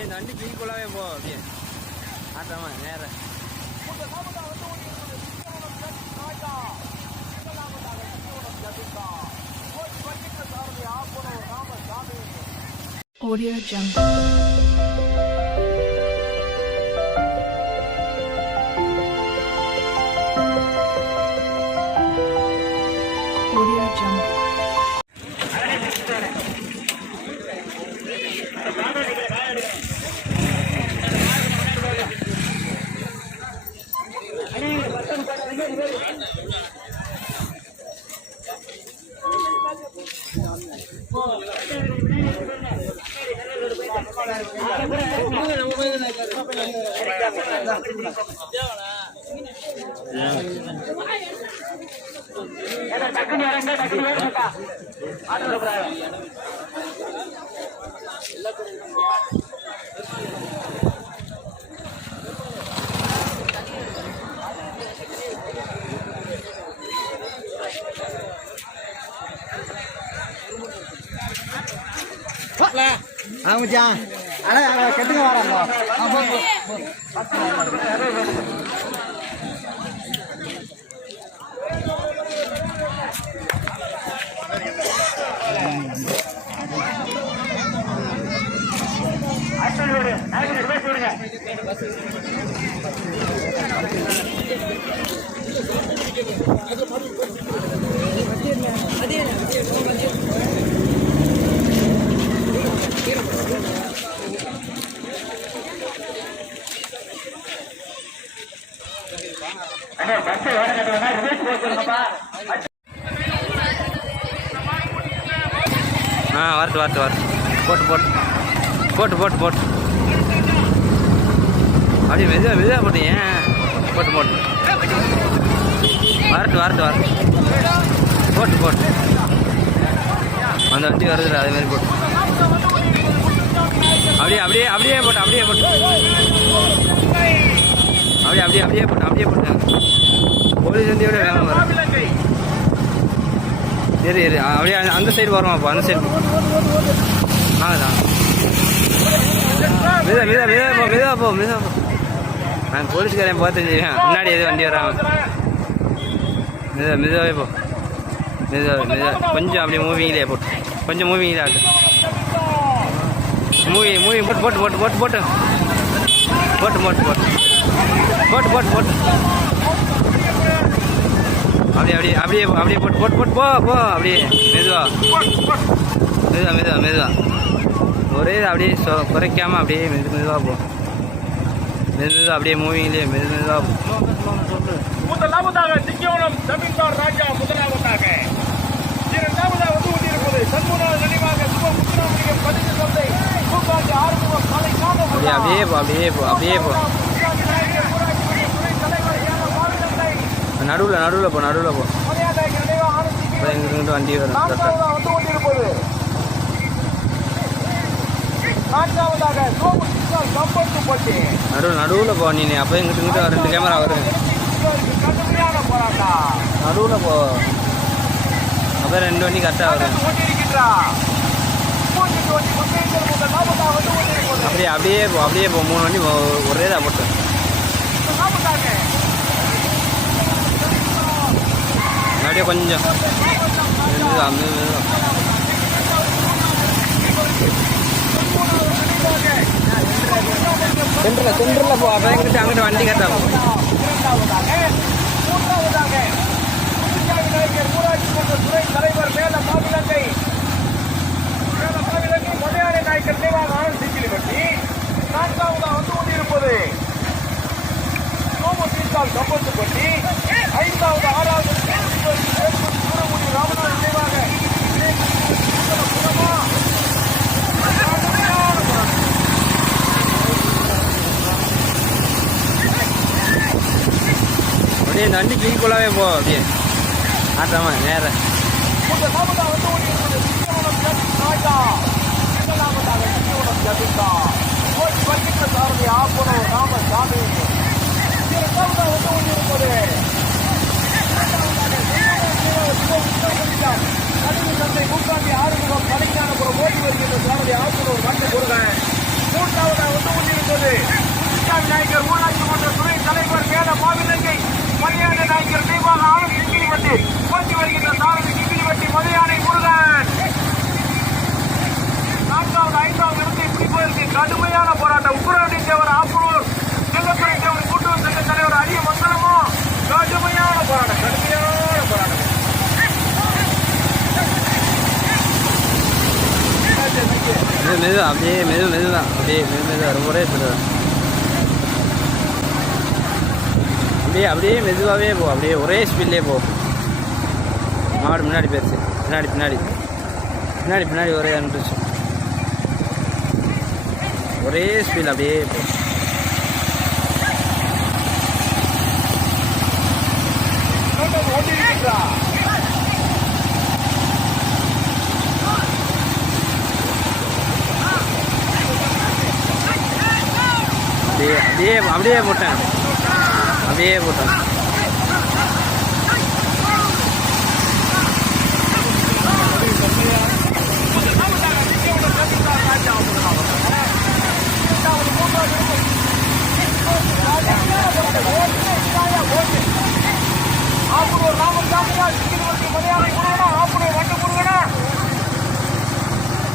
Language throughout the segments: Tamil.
அப்படியே இந்த வண்டி கிளிக்குள்ளாவே போ அப்படியே ஆட்டாமா நேரம் Audio Jungle. Audio Jungle. மச்சான் அண்ணா கெட்டுங்க வராங்க வரட்டு போட்டு அப்படியே மெதுவாக போட்டு ஏன் போட்டு வரட்டு போட்டு அந்த வண்டி வருது அதே மாதிரி போட்டு அப்படியே போட்டு போலீஸ் வண்டியோட வேகம் வரும் சரி அப்படியே அந்த சைடு வருமா அப்போ அந்த சைடு ஆகுதான் மெதுவாக போ நான் போலீஸ்காரன் பார்த்து செய்வேன் முன்னாடி எது வண்டி வராங்க மெதுவாகவே போ மெதுவாக கொஞ்சம் அப்படியே மூவிங்லேயே போட்டு கொஞ்சம் மூவிங்லேயே ஆட்டு மூவி போட்டு அப்படியே போட்டு போ அப்படியே மெதுவா ஒரே அப்படியே குறைக்காம அப்படியே மெதுவாக போ அப்படியே மூவிங்லேயே மெதுவாக முதலாவதாக திங்கவனம் ஜமீன்தார் ராஜா முதலாவதாக இரண்டாவதாக வந்து கொண்டிருப்பது சண்முகநாத நினைவாக முத்துராமலிங்கம் பதிவு சந்தை பூங்காட்டு ஆறுமுகம் தலைக்காக அப்படியே போ நடுவில் போ இங்கிட்டு வண்டி வரும் வந்து கொண்டிருப்பது நான்காவதாக கம்பத்துப்பட்டி நடுவில் போ நீ அப்போ இங்கிட்டு 2 கேமரா வரும் நடுவில் போ அப்போ 2 வண்டி கரெக்டாக வரும் அப்படியே போ 3 வண்டி ஒரே தான் போட்டு அப்படியே கொஞ்சம் சென்டரில் போ அப்போ அங்கிட்டு வண்டி கரெக்டாக ஊராட்சி மன்ற துறை தலைவர் மேல மாவிலங்கை மலையாள நாயக்கர் நினைவாக ஆனந்த் சிக்கிலிப்பட்டி நான்காவதாக வந்து கொண்டிருப்பது சோமசீர்கால் கம்பத்துப்பட்டி ஐந்தாவது ஆறாவது சூரமுடி ராமநாத நினைவாக அப்படியே இந்த வண்டி கிளிக்குள்ளாவே போ அப்படியே ஆட்டாமா நேரம் மூன்றாவதாக கடுமையான போராட்டம். உக்குரவண்டி தேவர் ஆப்பூர் செல்லத்துறை தேவர் கூட்டுறவு சங்க தலைவர் அரிய மங்கலமும் கடுமையான போராட்டம், கடுமையான போராட்டம். மெதுவா அப்படியே மெதுதான் அப்படியே மெதுவாக ரொம்ப மெதுவாக அப்படியே மெதுவாகவே போ, அப்படியே ஒரே ஸ்பீட்லேயே போ. மாடு முன்னாடி போயிடுச்சு, பின்னாடி ஒரே அனுப்பிச்சு, ஒரே ஸ்பீட் அப்படியே போ. அப்படியே போட்டேன். ஆப்பூர் ராமசாமியா சிக்கினவருக்கு மரியாதை கொடுக்கணும். ஆப்பூர் வண்டு கொடுக்கணும்.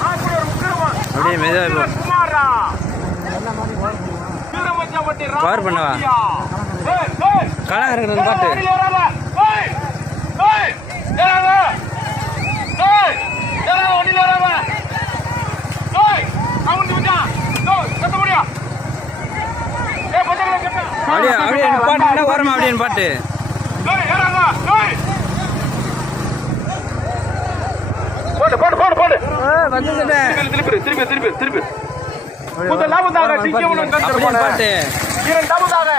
ஆப்பூர் உக்கிரவன் அப்படியே மெதுவாக குமாரா கவர் பண்ணவா கலாகரன் பாட்டு. அப்படியே பாட்டு ஓரமா அப்படின்னு பாட்டு. திருப்பி முதலாவதாக பாட்டு இரண்டாவதாக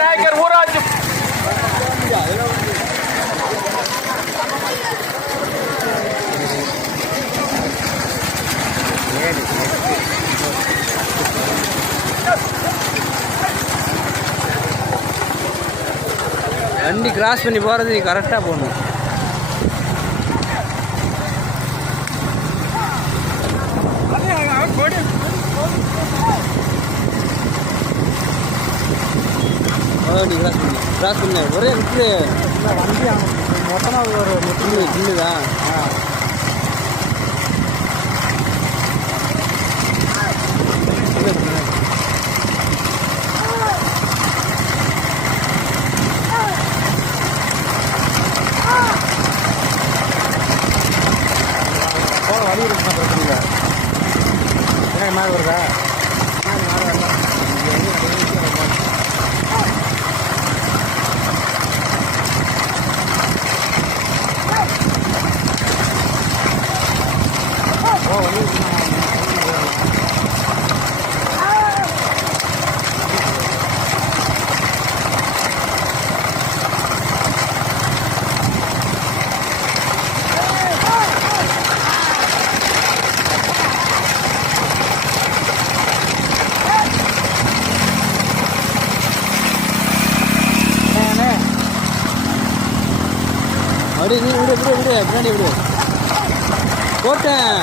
நாயக்கர் ஊராட்சி வண்டி கிராஸ் பண்ணி போகிறது கரெக்டாக போகணும். கிராஸ் பண்ண ஒரே விட்டு வண்டி மொத்தமாக ஒரு சின்னதா போன வழி இருக்குமா பிரச்சனை இல்லை. எனக்கு மேலே வருதா? அப்படியே நீ விடு பின்னாடி விடு போட்டேன்.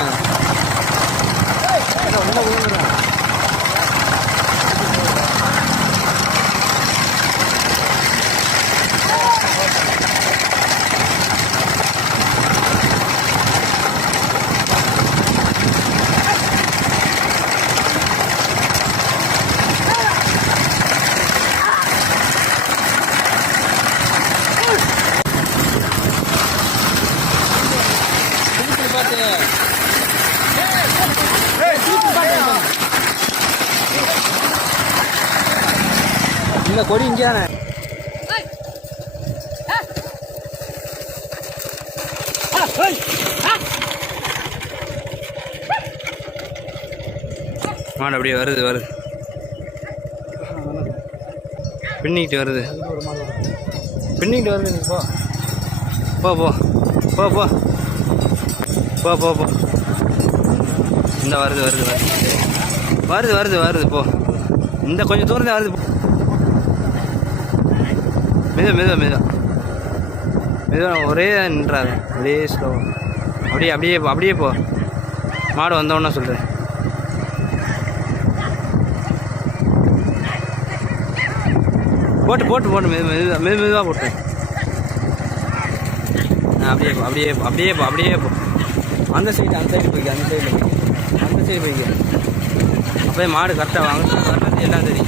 இந்த கொடி இங்கேயானே மாடு அப்படியே வருது பின்னிக்கிட்டு வருது நீ போ இந்த வருது போ. இந்த கொஞ்சம் தூரம் தான் வருது. மெதுவா ஒரே நின்றாது, அப்படியே ஸ்லோ அப்படியே போ. மாடு வந்தோன்னா சொல்கிறேன். போட்டு மெதுவாக போட்டு அப்படியே போ. அந்த சைடு போய்க்க. அப்போயே மாடு கரெக்டாக வாங்க எல்லாம் தெரியும்.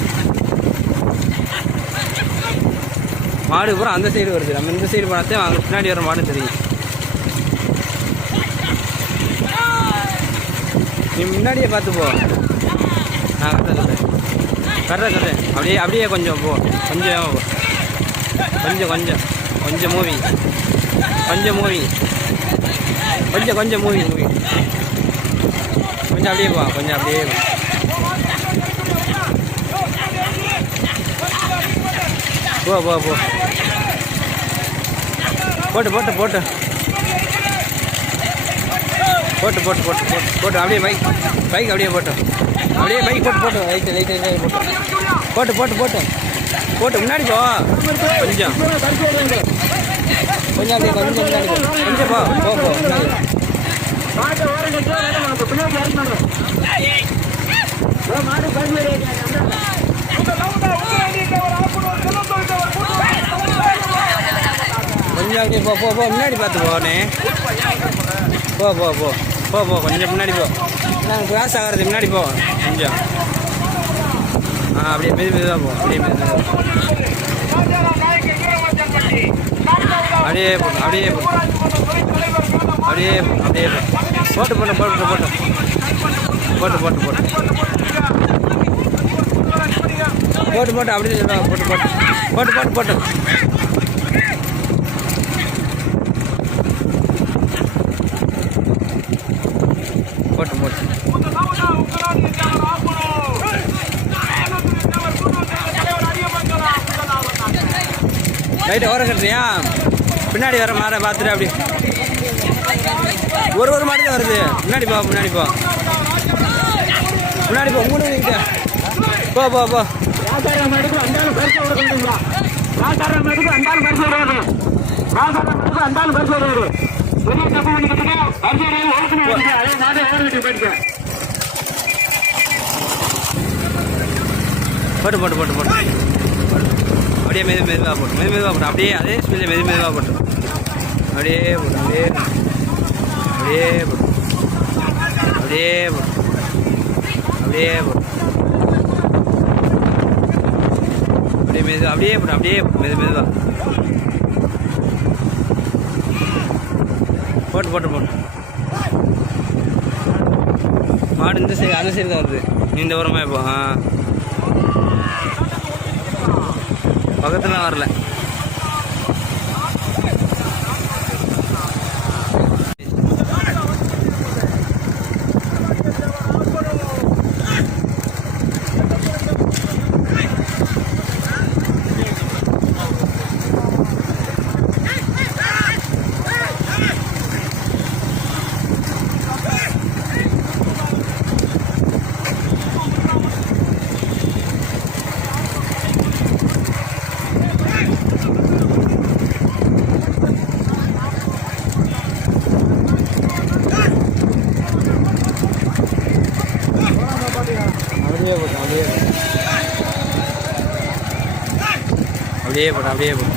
மாடு பூரா அந்த சைடு வருது, நம்ம இந்த சைடு போனாத்தே வாங்க பின்னாடி வர மாடு தெரியும். நீ முன்னாடியே பார்த்து போ, நான் கரெக்டாக சொல்கிறேன். அப்படியே கொஞ்சம் போ, கொஞ்சம் வேகமாக போ, கொஞ்சம் மூவி, கொஞ்சம் மூவி, கொஞ்சம் மூவி கொஞ்சம் அப்படியே போ, கொஞ்சம் அப்படியே போ போ போ போட்டு போட்டு போட்டு போட்டு போட்டு போட்டு போட்டு போட்டு அப்படியே பைக் அப்படியே போட்டு அப்படியே பைக் போட்டு போட்டு லைட்டு போட்டு போட்டு போட்டு போட்டு முன்னாடி போ, கொஞ்சம் அப்படியே கொஞ்சம் முன்னாடி போ, கொஞ்சம் போ போ போ முன்னாடி. கொஞ்சம் அப்படியே போ போ போ முன்னாடி பார்த்து போனே, போ போ போ போ போ கொஞ்சம் முன்னாடி போ, நான் கிராஸ் ஆகிறது முன்னாடி போ கொஞ்சம். அப்படியே மெதுவாக போ, அப்படியே மெதுவாக அப்படியே போ, அப்படியே போ, அப்படியே அப்படியே போட்டு போட்டு போட்டு போட்டு போட்டு போட்டு போட்டு போட்டு போட்டு அப்படியே போட்டு போட்டு போட்டு போட்டு போட்டு போட்டு போட்டு ரைட்டு ஓர கட்டுறியா? பின்னாடி வர மாற பார்த்துட்டு அப்படி ஒரு மாடு தான் வருது. முன்னாடி போ முன்னாடி போ முன்னாடி போ, உங்களுக்கு போ போ போ போட்டு போட்டு போட்டு போட்டு அப்படியே மெதுவாக போட்டு மெதுவாக போட்டு அப்படியே அதே ஸ்பீடில் மெதுவாக போட்டு அப்படியே போட்டு அப்படியே போட்டு அப்படியே போட்டு அப்படியே போட்டு அப்படியே மெதுவாக அப்படியே போட்டு அப்படியே மெதுவாக போட்டு போட்டு போட்டு மாடு இந்த சைடு அந்த சைடு தான் வருது, இந்த உரமாக இப்போ பக்கத்துலாம் வரல. அப்படியே போட்டு அப்படியே போட்டு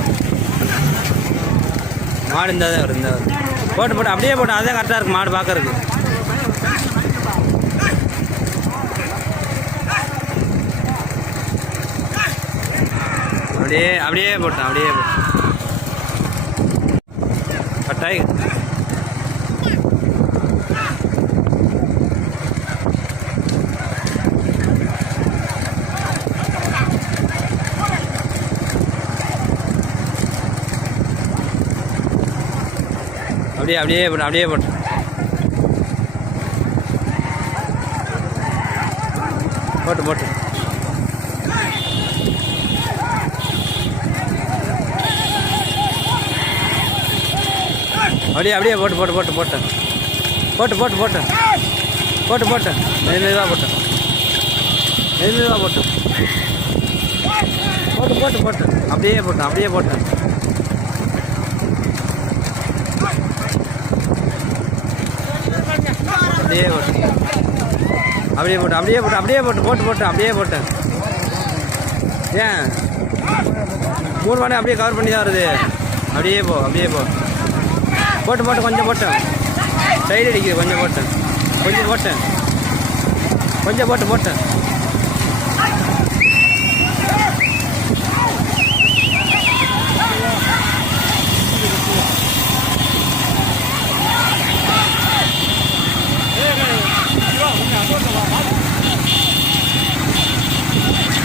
மாடு இருந்தால் தான் இருந்தால் போட்டு போட்டு அப்படியே போட்டு அதுதான் கரெக்டாக இருக்குது மாடு பார்க்கறதுக்கு. அப்படியே அப்படியே போட்டேன் அப்படியே போட்டேன் கட்டாய் அப்படியே அப்படியே போட்டு அப்படியே போட்டு போட்டு போட்டு அப்படியே அப்படியே போட்டு போட்டு போட்டு போட்டேன் போட்டு போட்டு போட்டேன் போட்டு போட்டேன் மெதுவாக போட்டேன் மெதுவாக போட்டேன் போட்டு போட்டு போட்டேன் அப்படியே போட்டேன் அப்படியே போட்டேன் அப்படியே போட்டு அப்படியே போட்டு அப்படியே போட்டு அப்படியே போட்டு போட்டு போட்டு அப்படியே போட்டேன். ஏன் 3 மாடு அப்படியே கவர் பண்ணி தான் வருது. அப்படியே போ அப்படியே போ போட்டு போட்டு கொஞ்சம் போட்டேன் சைடு அடிக்குது கொஞ்சம் போட்டேன் கொஞ்சம் போட்டேன் கொஞ்சம் போட்டு போட்டேன்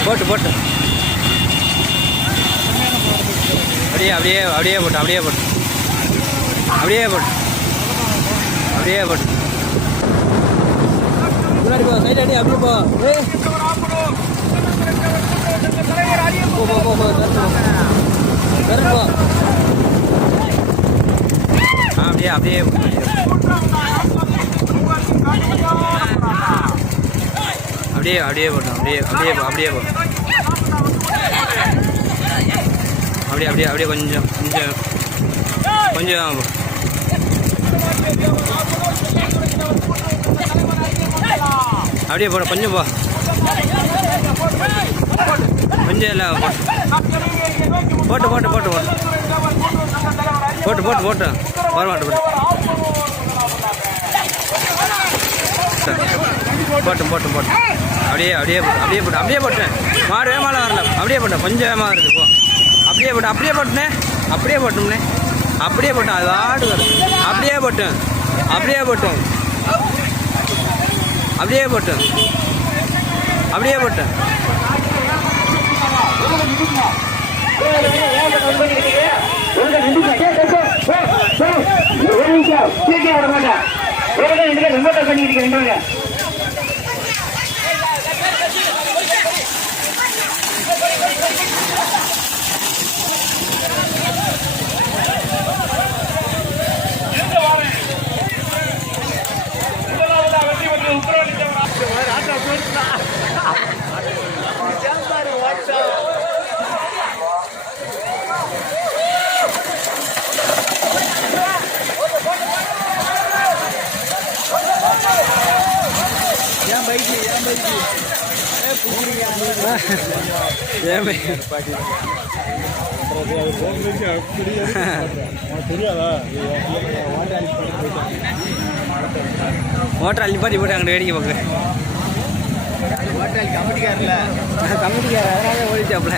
போட்டு போட்டு அப்படியே அப்படியே அப்படியே போட்டு அப்படியே போட்டு அப்படியே போட்டு அப்படியே போட்டு முன்னாடி போ சைட் அடி அப்படியே போ போ போ போ போ போ அப்படியே அப்படியே அப்படியே அப்படியே போட்டோம் அப்படியே அப்படியே அப்படியே போ அப்படியே அப்படியே அப்படியே கொஞ்சம் கொஞ்சம் கொஞ்சம் அப்படியே போட கொஞ்சம் போ கொஞ்சம் இல்லை போட்டு போட்டு போட்டு போட்டு போட்டு போட்டு போட்டு வரமாட்டு போட்டு போட்டு போட்டு அப்படியே அப்படியே போட்டு அப்படியே போட்டு அப்படியே போட்டேன் மாடு வேமாலாம் வரல அப்படியே போட்டேன் கொஞ்சம் வேமா வருது போ அப்படியே போட்டு அப்படியே போட்டேன் அப்படியே போட்டோம்னே அப்படியே போட்டேன் அது ஆடு வரும் அப்படியே போட்டேன் அப்படியே போட்டோம் அப்படியே போட்டேன் அப்படியே போட்டேன் மோட்டர் அள்ளி பாட்டி போட்டு அங்கே வேடிக்கை பார்க்க கமிட்டிக்காரர் அதனால ஓடிச்சாப்புல